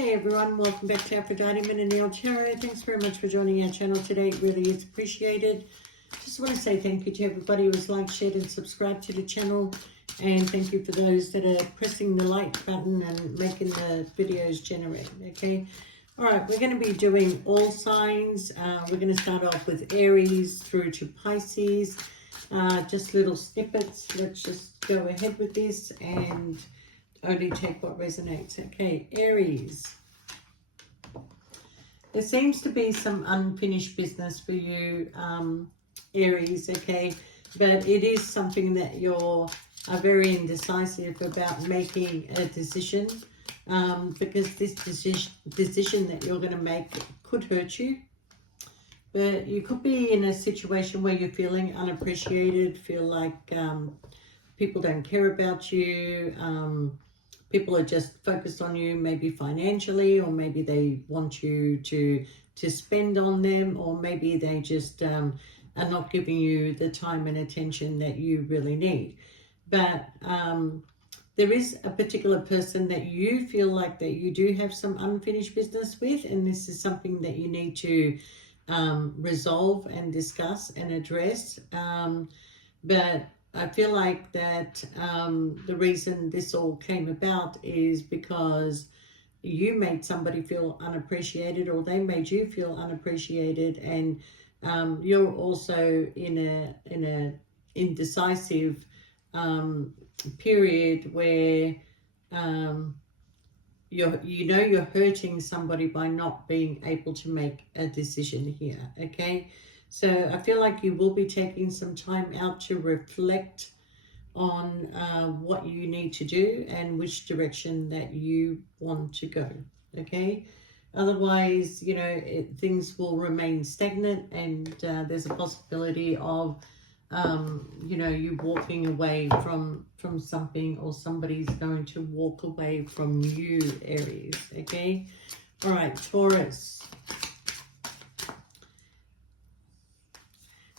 Hey everyone, welcome back to Aphrodite Min and Neil Tarot. Thanks very much for joining our channel today. It really is appreciated. Just want to say thank you to everybody who has liked, shared and subscribed to the channel. And thank you for those that are pressing the like button and making the videos generate, okay? Alright, we're going to be doing all signs. We're going to start off with Aries through to Pisces. Just little snippets. Let's just go ahead with this and only take what resonates. Okay, Aries. There seems to be some unfinished business for you, Aries, okay? But it is something that you're very indecisive about making a decision, because this decision that you're going to make could hurt you. But you could be in a situation where you're feeling unappreciated, feel like people don't care about you, people are just focused on you, maybe financially, or maybe they want you to spend on them, or maybe they just are not giving you the time and attention that you really need. But there is a particular person that you feel like that you do have some unfinished business with, and this is something that you need to resolve and discuss and address. But I feel like that the reason this all came about is because you made somebody feel unappreciated, or they made you feel unappreciated, and you're also in a indecisive period where you're hurting somebody by not being able to make a decision here, okay? So I feel like you will be taking some time out to reflect on what you need to do and which direction that you want to go, okay? Otherwise, you know, things will remain stagnant, and there's a possibility of, you know, you walking away from something, or somebody's going to walk away from you, Aries, okay? All right, Taurus.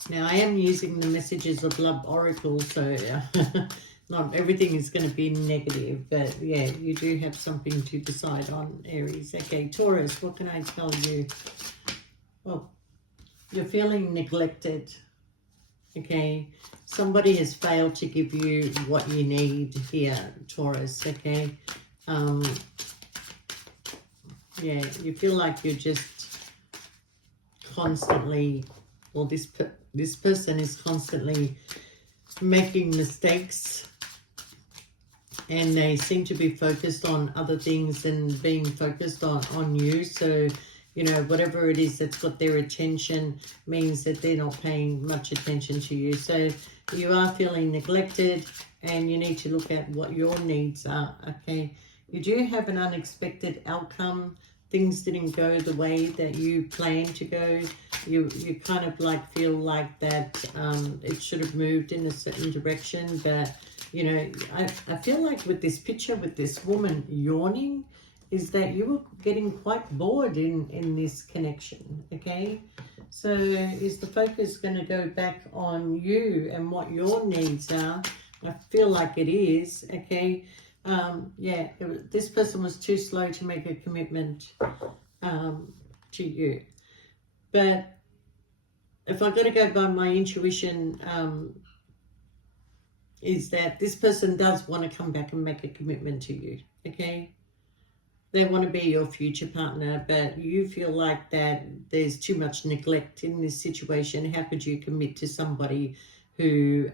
Now, I am using the Messages of Love Oracle, so not everything is going to be negative, but yeah, you do have something to decide on, Aries. Okay, Taurus, what can I tell you? Well, you're feeling neglected, okay? Somebody has failed to give you what you need here, Taurus, okay? Yeah, you feel like you're just constantly, well, this person is constantly making mistakes, and they seem to be focused on other things than being focused on you. So, you know, whatever it is that's got their attention means that they're not paying much attention to you. So you are feeling neglected, and you need to look at what your needs are, okay? You do have an unexpected outcome. Things didn't go the way that you planned to go. You kind of like feel like that it should have moved in a certain direction. But, you know, I feel like with this picture, with this woman yawning, is that you were getting quite bored in this connection, okay? So is the focus going to go back on you and what your needs are? I feel like it is, okay? Yeah, this person was too slow to make a commitment to you. But if I've got to go by my intuition, is that this person does want to come back and make a commitment to you, okay? They want to be your future partner, but you feel like that there's too much neglect in this situation. How could you commit to somebody who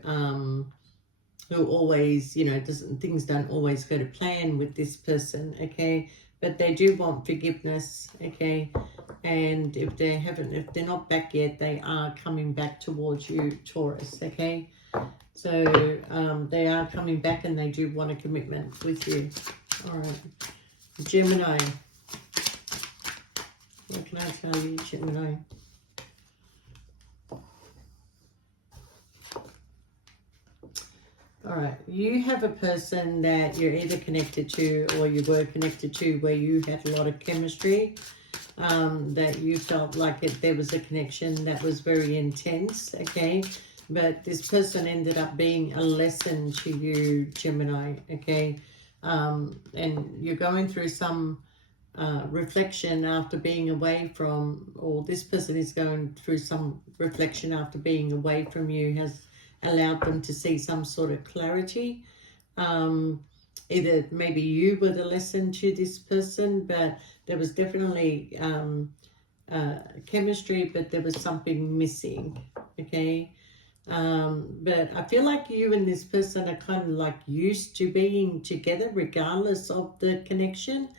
always, you know, things don't always go to plan with this person, okay? But they do want forgiveness, okay? And if they're not back yet, they are coming back towards you, Taurus, okay? So they are coming back, and they do want a commitment with you. All right, Gemini. What can I tell you, Gemini? All right, you have a person that you're either connected to, or you were connected to, where you had a lot of chemistry, that you felt like there was a connection that was very intense, okay? But this person ended up being a lesson to you, Gemini, okay? And you're going through some reflection after being away from, or this person is going through some reflection after being away from you, has allowed them to see some sort of clarity. Either maybe you were the lesson to this person, but there was definitely chemistry, but there was something missing. Okay. But I feel like you and this person are kind of like used to being together regardless of the connection,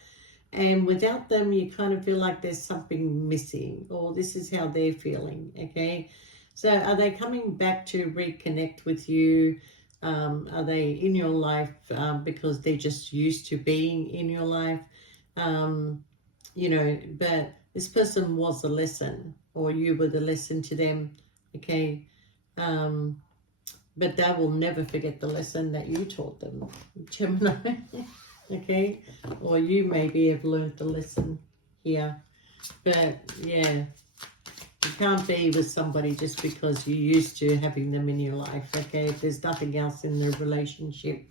and without them you kind of feel like there's something missing, or this is how they're feeling. Okay, so are they coming back to reconnect with you? Are they in your life because they're just used to being in your life? You know, but this person was a lesson, or you were the lesson to them. Okay, but they will never forget the lesson that you taught them, Gemini. Okay, or you maybe have learned the lesson here. But yeah, you can't be with somebody just because you're used to having them in your life. Okay, if there's nothing else in the relationship.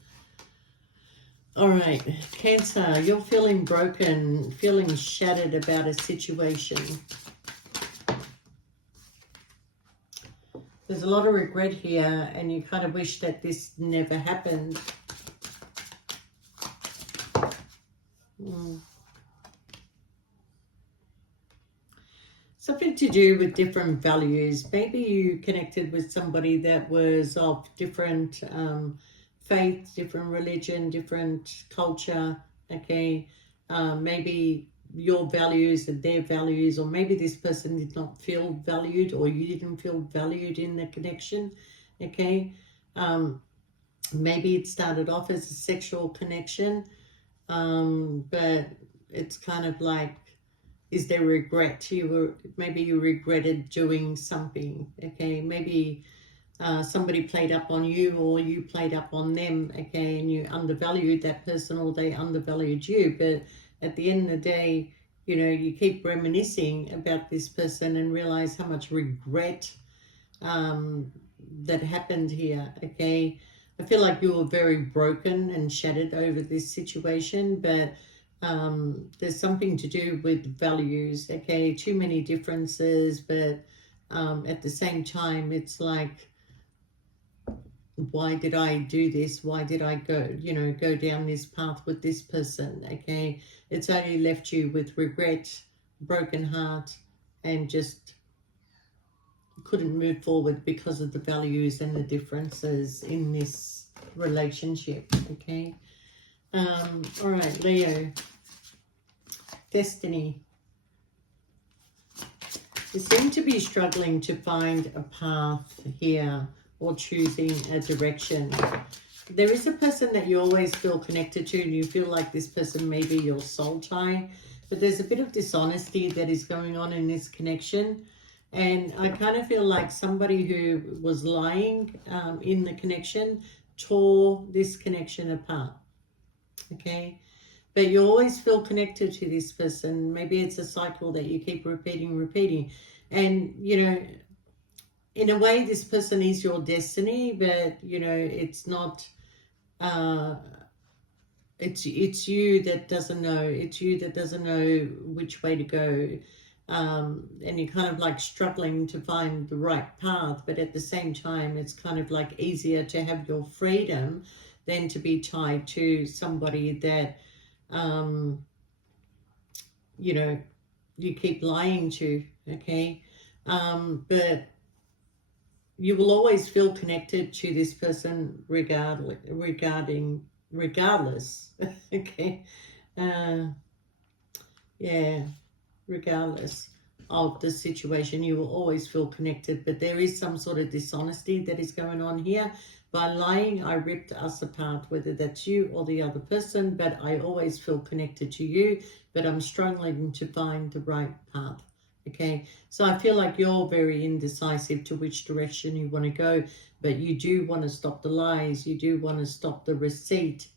All right, Cancer, you're feeling broken, feeling shattered about a situation. There's a lot of regret here, and you kind of wish that this never happened. Something to do with different values. Maybe you connected with somebody that was of different faith, different religion, different culture. Okay, maybe your values and their values, or maybe this person did not feel valued, or you didn't feel valued in the connection. Okay, maybe it started off as a sexual connection, but it's kind of like, is there regret? Maybe you regretted doing something. Okay, maybe somebody played up on you, or you played up on them. Okay, and you undervalued that person, or they undervalued you. But at the end of the day, you know, you keep reminiscing about this person and realize how much regret that happened here. Okay, I feel like you were very broken and shattered over this situation, but there's something to do with values. Okay, too many differences, but at the same time, it's like, why did I do this? Why did I go down this path with this person? Okay, it's only left you with regret, broken heart, and just couldn't move forward because of the values and the differences in this relationship. Okay. All right, Leo. Destiny. You seem to be struggling to find a path here, or choosing a direction. There is a person that you always feel connected to, and you feel like this person may be your soul tie, but there's a bit of dishonesty that is going on in this connection. And I kind of feel like somebody who was lying in the connection tore this connection apart. Okay, but you always feel connected to this person. Maybe it's a cycle that you keep repeating. And, you know, in a way, this person is your destiny, but, you know, it's not, it's you that doesn't know. It's you that doesn't know which way to go. And you're kind of like struggling to find the right path, but at the same time, it's kind of like easier to have your freedom than to be tied to somebody that, you know, you keep lying to. Okay, but you will always feel connected to this person regardless. Okay, yeah, regardless of the situation, you will always feel connected. But there is some sort of dishonesty that is going on here. By lying, I ripped us apart, whether that's you or the other person, but I always feel connected to you, but I'm struggling to find the right path. Okay, so I feel like you're very indecisive to which direction you want to go, but you do want to stop the lies. You do want to stop the deceit.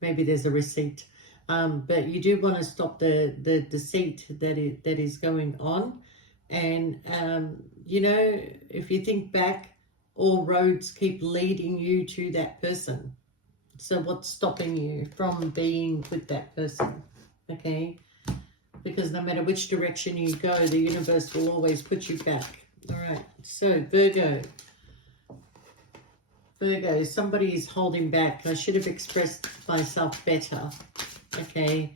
Maybe there's a receipt. But you do want to stop the deceit that is going on. And, you know, if you think back, all roads keep leading you to that person. So what's stopping you from being with that person? Okay? Because no matter which direction you go, the universe will always put you back. All right. So Virgo. Virgo, somebody is holding back. I should have expressed myself better. Okay.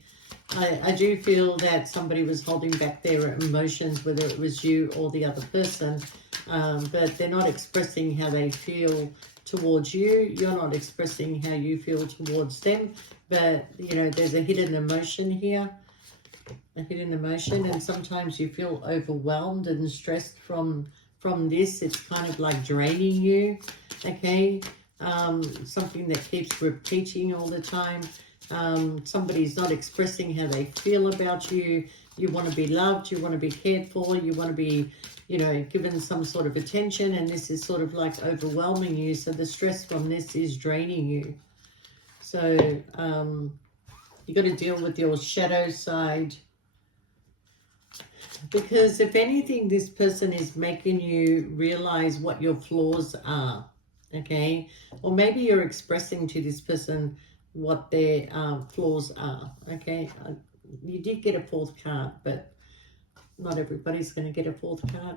I do feel that somebody was holding back their emotions, whether it was you or the other person, but they're not expressing how they feel towards you. You're not expressing how you feel towards them, but, you know, there's a hidden emotion here, a hidden emotion, and sometimes you feel overwhelmed and stressed from this. It's kind of like draining you, okay? Something that keeps repeating all the time. Somebody's not expressing how they feel about you. You want to be loved, you want to be cared for, you want to be, you know, given some sort of attention, and this is sort of like overwhelming you. So the stress from this is draining you. So you got to deal with your shadow side, because if anything, this person is making you realize what your flaws are, okay? Or maybe you're expressing to this person what their flaws are, okay? You did get a fourth card, but not everybody's going to get a fourth card.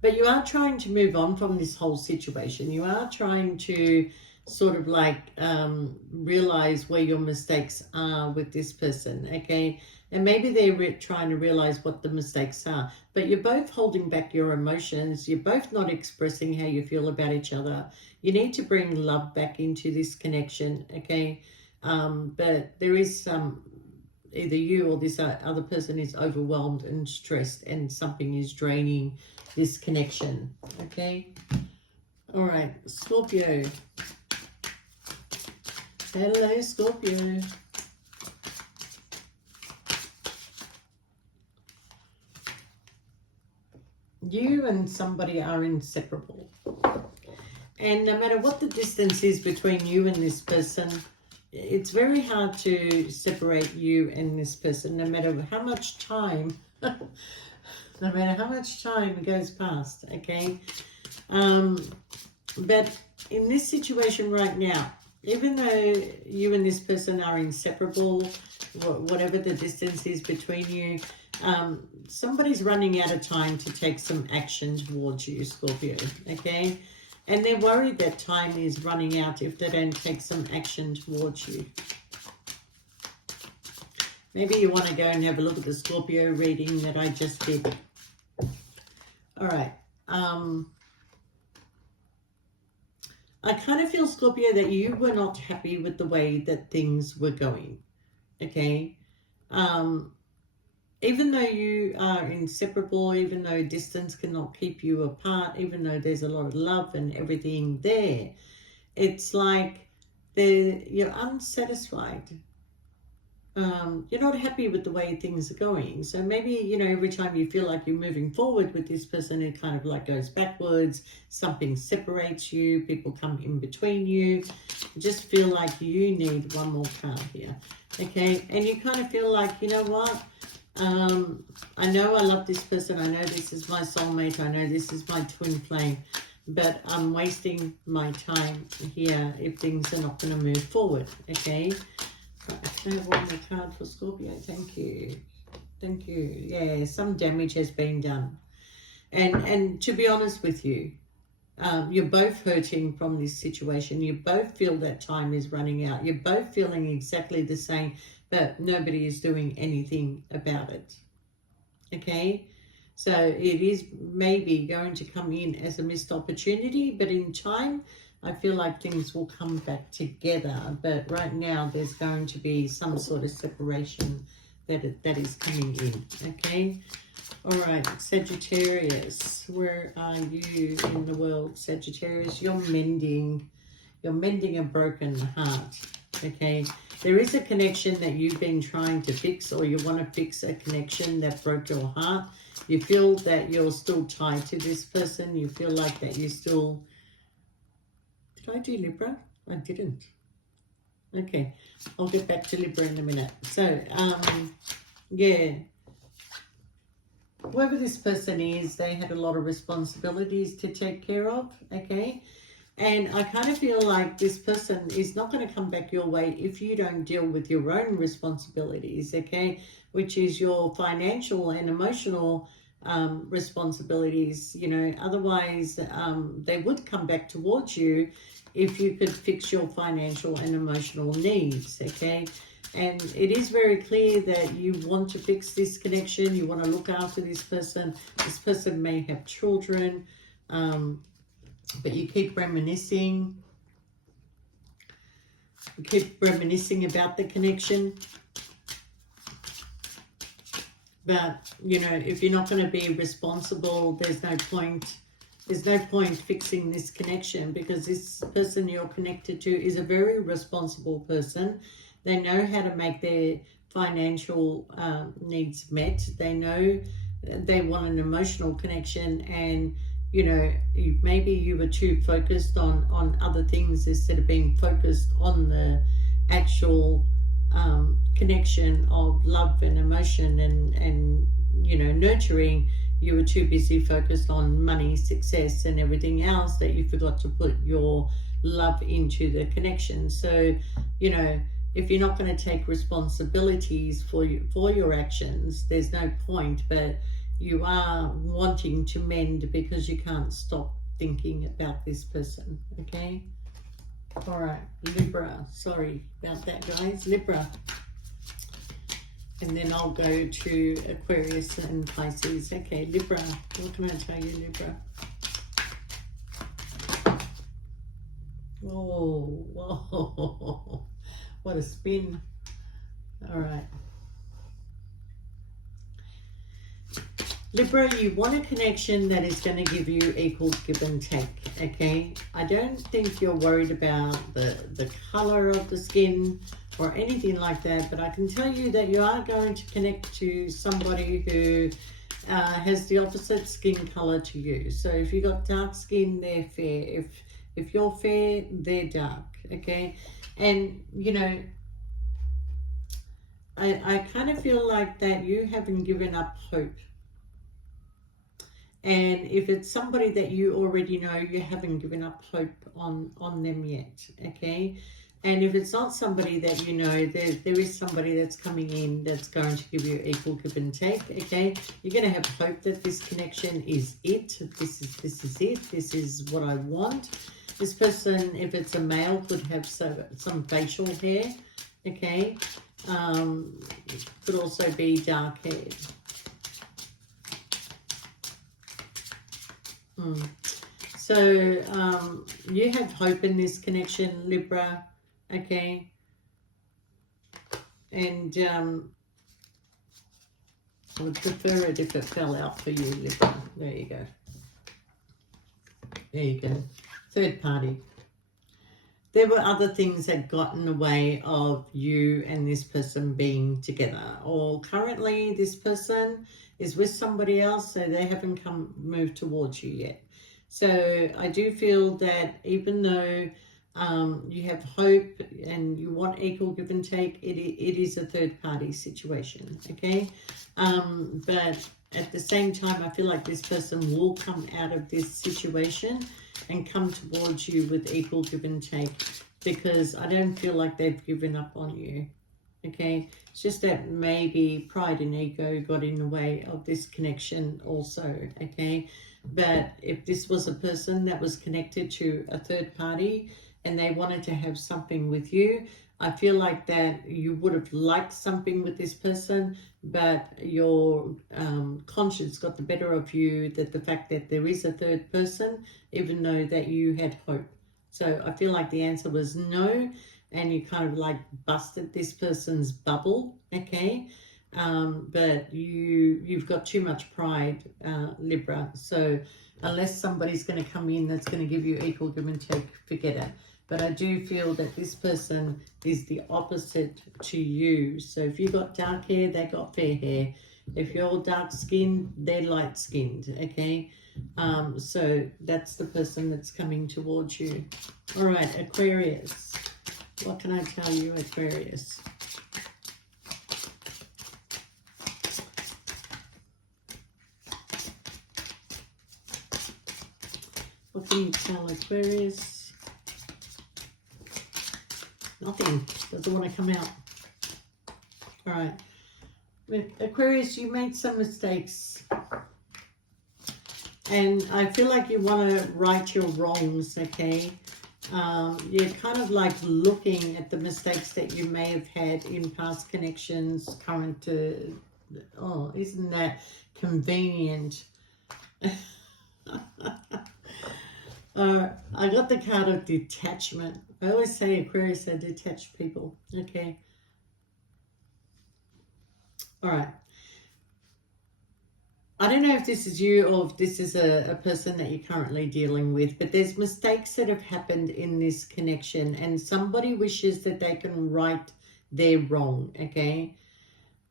But you are trying to move on from this whole situation. You are trying to sort of like realize where your mistakes are with this person, okay? And maybe they're trying to realize what the mistakes are. But you're both holding back your emotions. You're both not expressing how you feel about each other. You need to bring love back into this connection, okay? But there is some, either you or this other person is overwhelmed and stressed, and something is draining this connection, okay? All right, Scorpio. Hello, Scorpio. You and somebody are inseparable. And no matter what the distance is between you and this person, it's very hard to separate you and this person, no matter how much time, no matter how much time goes past, okay? But in this situation right now, even though you and this person are inseparable, whatever the distance is between you, somebody's running out of time to take some action towards you, Scorpio, okay? And they're worried that time is running out if they don't take some action towards you. Maybe you want to go and have a look at the Scorpio reading that I just did. All right. I kind of feel, Scorpio, that you were not happy with the way that things were going, okay? Even though you are inseparable, even though distance cannot keep you apart, even though there's a lot of love and everything there, it's like you're unsatisfied. You're not happy with the way things are going. So maybe, you know, every time you feel like you're moving forward with this person, it kind of like goes backwards. Something separates you. People come in between you. You just feel like you need one more card here. Okay. And you kind of feel like, you know what? I know I love this person. I know this is my soulmate. I know this is my twin flame. But I'm wasting my time here if things are not going to move forward. Okay. Can I have one more card for Scorpio? Thank you. Thank you. Yeah, some damage has been done. And to be honest with you, you're both hurting from this situation. You both feel that time is running out. You're both feeling exactly the same, but nobody is doing anything about it. Okay? So it is maybe going to come in as a missed opportunity, but in time, I feel like things will come back together. But right now, there's going to be some sort of separation that is coming in. Okay? All right, Sagittarius. Where are you in the world, Sagittarius? You're mending a broken heart. Okay? There is a connection that you've been trying to fix, or you want to fix a connection that broke your heart. You feel that you're still tied to this person. You feel like that you still... Did I do Libra? I didn't. Okay, I'll get back to Libra in a minute. So, yeah. Whoever this person is, they had a lot of responsibilities to take care of, okay? And I kind of feel like this person is not going to come back your way if you don't deal with your own responsibilities, okay? Which is your financial and emotional responsibilities, you know. Otherwise, they would come back towards you if you could fix your financial and emotional needs, okay? And it is very clear that you want to fix this connection. You want to look after this person. This person may have children, but you keep reminiscing. You keep reminiscing about the connection. But, you know, if you're not going to be responsible, there's no point. There's no point fixing this connection, because this person you're connected to is a very responsible person. They know how to make their financial needs met. They know they want an emotional connection, and, you know, maybe you were too focused on other things instead of being focused on the actual connection of love and emotion and you know, nurturing. You were too busy focused on money, success, and everything else, that you forgot to put your love into the connection. So, you know, if you're not going to take responsibilities for your actions, there's no point. But you are wanting to mend because you can't stop thinking about this person, okay? All right, Libra. Sorry about that, guys. Libra. And then I'll go to Aquarius and Pisces. Okay, Libra. What can I tell you, Libra? Oh, whoa. What a spin. All right. Libra, you want a connection that is going to give you equal give and take, okay? I don't think you're worried about the color of the skin or anything like that, but I can tell you that you are going to connect to somebody who has the opposite skin color to you. So if you got dark skin, they're fair. If you're fair, they're dark, okay? And, you know, I kind of feel like that you haven't given up hope. And if it's somebody that you already know, you haven't given up hope on them yet, okay? And if it's not somebody that you know, there is somebody that's coming in that's going to give you equal give and take, okay? You're going to have hope that this connection is it. This is it. This is what I want. This person, if it's a male, could have some facial hair, okay? Could also be dark haired. So you have hope in this connection, Libra, okay? And I would prefer it if it fell out for you, Libra. There you go. There you go. Third party. There were other things that got in the way of you and this person being together. Or currently this person is with somebody else, so they haven't moved towards you yet. So I do feel that even though you have hope and you want equal give and take, it is a third party situation, okay? But at the same time, I feel like this person will come out of this situation and come towards you with equal give and take, because I don't feel like they've given up on you, okay? It's just that maybe pride and ego got in the way of this connection also, okay? But if this was a person that was connected to a third party and they wanted to have something with you, I feel like that you would have liked something with this person, but your conscience got the better of you, that the fact that there is a third person, even though that you had hope. So I feel like the answer was no, and you kind of like busted this person's bubble, okay? But you've got too much pride, Libra. So unless somebody's going to come in that's going to give you equal give and take, forget it. But I do feel that this person is the opposite to you. So if you got dark hair, they got fair hair. If you're dark skinned, they're light skinned, okay? So that's the person that's coming towards you. All right, Aquarius. What can I tell you, Aquarius? What can you tell Aquarius? Nothing. Doesn't want to come out. All right. Aquarius, you made some mistakes. And I feel like you want to right your wrongs, okay? You're kind of like looking at the mistakes that you may have had in past connections, current, oh, isn't that convenient? I got the card of detachment. I always say Aquarius are detached people, okay? All right. I don't know if this is you or if this is a person that you're currently dealing with, but there's mistakes that have happened in this connection and somebody wishes that they can right their wrong, okay?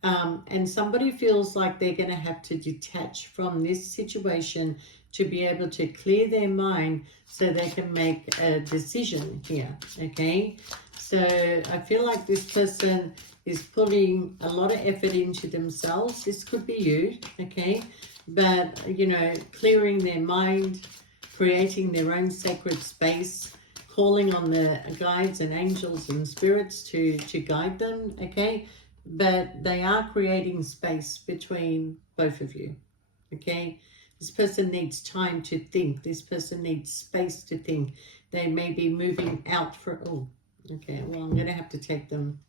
And somebody feels like they're going to have to detach from this situation to be able to clear their mind so they can make a decision here, okay? So I feel like this person is putting a lot of effort into themselves. This could be you, okay? But, you know, clearing their mind, creating their own sacred space, calling on the guides and angels and spirits to guide them, okay? But they are creating space between both of you, okay? This person needs time to think. This person needs space to think. They may be moving out for, oh, okay, well, I'm going to have to take them.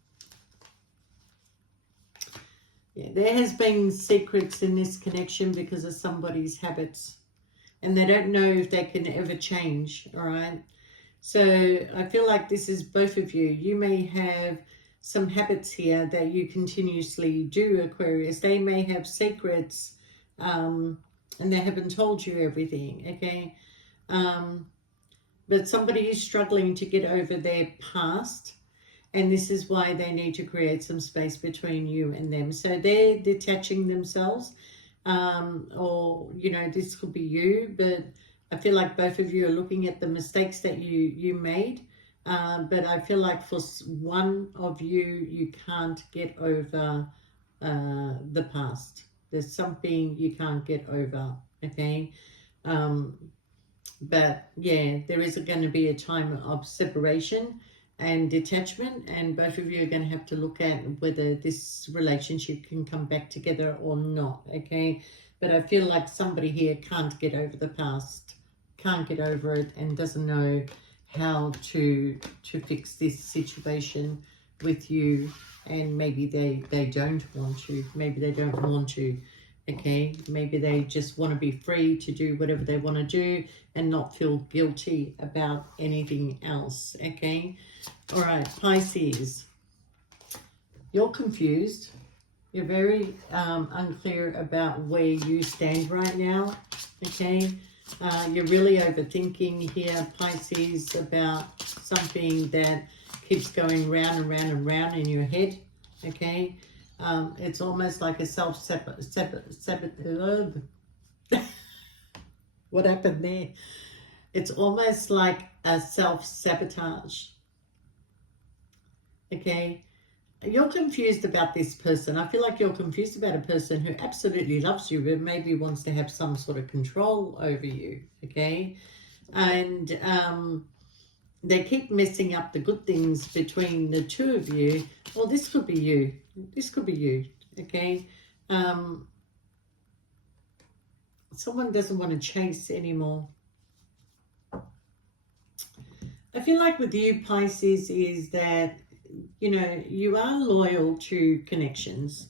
Yeah, there has been secrets in this connection because of somebody's habits. And they don't know if they can ever change, all right? So I feel like this is both of you. You may have some habits here that you continuously do, Aquarius. They may have secrets and they haven't told you everything, okay? But somebody is struggling to get over their past. And this is why they need to create some space between you and them. So they're detaching themselves. Or, you know, this could be you. But I feel like both of you are looking at the mistakes that you made. But I feel like for one of you, you can't get over the past. There's something you can't get over, okay? But yeah, there is going to be a time of separation and detachment, and both of you are going to have to look at whether this relationship can come back together or not, okay? But I feel like somebody here can't get over the past, can't get over it, and doesn't know how to fix this situation with you, and maybe they don't want to, maybe they don't want to, okay? Maybe they just want to be free to do whatever they want to do and not feel guilty about anything else, okay? All right, Pisces, you're confused. You're very unclear about where you stand right now, okay? You're really overthinking here, Pisces, about something that keeps going round and round and round in your head, okay? It's almost like a what happened there? It's almost like a self-sabotage, okay? You're confused about this person. I feel like you're confused about a person who absolutely loves you, but maybe wants to have some sort of control over you, okay? And they keep messing up the good things between the two of you. Well, this could be you. This could be you, okay? Someone doesn't want to chase anymore. I feel like with you, Pisces, is that, you know, you are loyal to connections,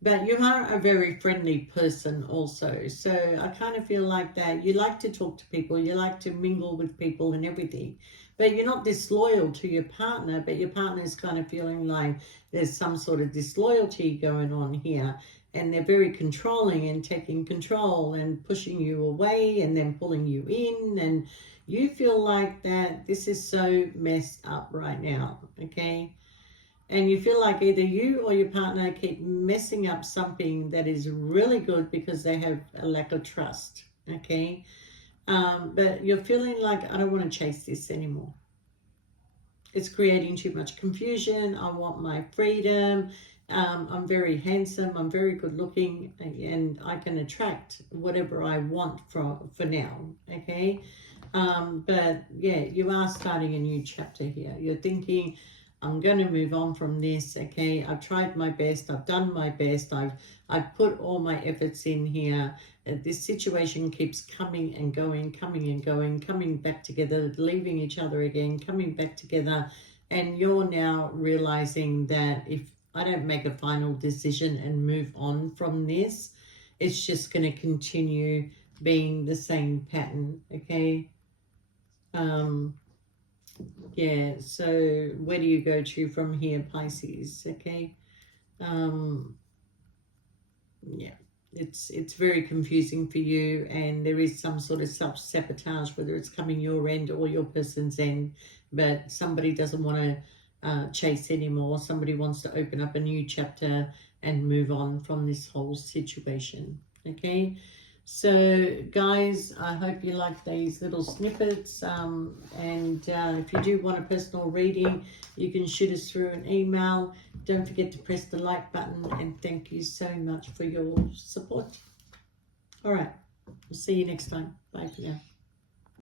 but you are a very friendly person also. So I kind of feel like that you like to talk to people, you like to mingle with people and everything, but you're not disloyal to your partner, but your partner is kind of feeling like there's some sort of disloyalty going on here. And they're very controlling and taking control and pushing you away and then pulling you in. And you feel like that this is so messed up right now, okay? And you feel like either you or your partner keep messing up something that is really good because they have a lack of trust, okay? But you're feeling like, I don't want to chase this anymore. It's creating too much confusion. I want my freedom. I'm very handsome. I'm very good looking, and I can attract whatever I want for now, okay? But yeah, you are starting a new chapter here. You're thinking, I'm going to move on from this, okay? I've tried my best. I've done my best. I've put all my efforts in here. This situation keeps coming and going, coming back together, leaving each other again, coming back together. And you're now realizing that if I don't make a final decision and move on from this, it's just going to continue being the same pattern, okay? Yeah, so where do you go to from here, Pisces? Okay. Yeah, it's very confusing for you, and there is some sort of self-sabotage, whether it's coming your end or your person's end, but somebody doesn't want to chase anymore. Somebody wants to open up a new chapter and move on from this whole situation, okay? So guys, I hope you like these little snippets, and if you do want a personal reading, you can shoot us through an email. Don't forget to press the like button, and thank you so much for your support. All right, we'll see you next time. Bye for now.